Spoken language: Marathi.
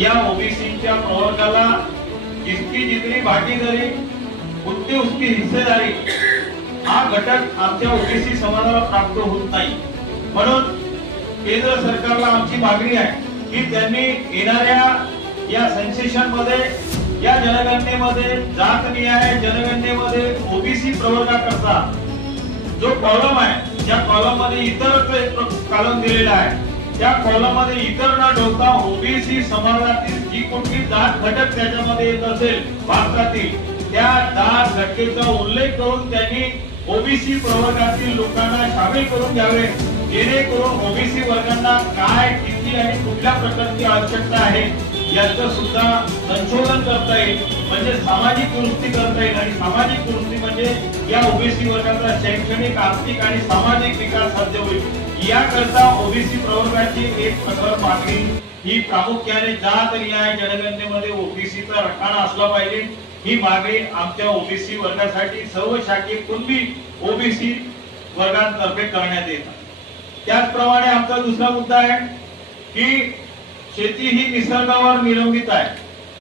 या ओबीसीच्या प्रवर्गाला जितकी जितनी भागीदारी उतनी उसकी हिस्सेदारी हा घटक आमच्या ओबीसी समाजाला प्राप्त होत नाही। म्हणून केंद्र सरकारला आमची मागणी आहे की त्यांनी येणाऱ्या या सेन्सेशन मध्ये, या जनगणनेमध्ये, जात न्याय जनगणनेमध्ये ओबीसी प्रवर्गाकरता जो कॉलम आहे, ज्या कॉलम मध्ये इतर एक कॉलम दिलेला आहे, त्या कॉलम मध्ये इतर न ठेवता ओबीसी समाजातील जी कोणती जात घटक त्याच्यामध्ये येत असेल भारतातील, त्या जात घटकेचा उल्लेख करून त्यांनी ओबीसी प्रवर्गातील लोकांना सामील करून घ्यावे, जेणेकरून ओबीसी वर्गांना काय, किती आणि कुठल्या प्रकारची आवश्यकता आहे याचं सुद्धा संशोधन करता येईल, म्हणजे सामाजिक दुरुस्ती करता येईल। आणि सामाजिक दुरुस्ती म्हणजे या ओबीसी वर्गाचा शैक्षणिक, आर्थिक आणि सामाजिक विकास साध्य होईल। याकरता ओबीसी प्रवर्गाची एक प्रखर मागणी ही प्रामुख्याने जात न्याय जनगणनेमध्ये ओबीसीचा रखाना असला पाहिजे, ही मागणी आमच्या ओबीसी वर्गासाठी सर्व शाखीय कुणबी ओबीसी वर्गांतर्फे करण्यात येतात। त्याचप्रमाणे आमचा दुसरा मुद्दा आहे की शेती ही निसर्गावर निलंबित आहे।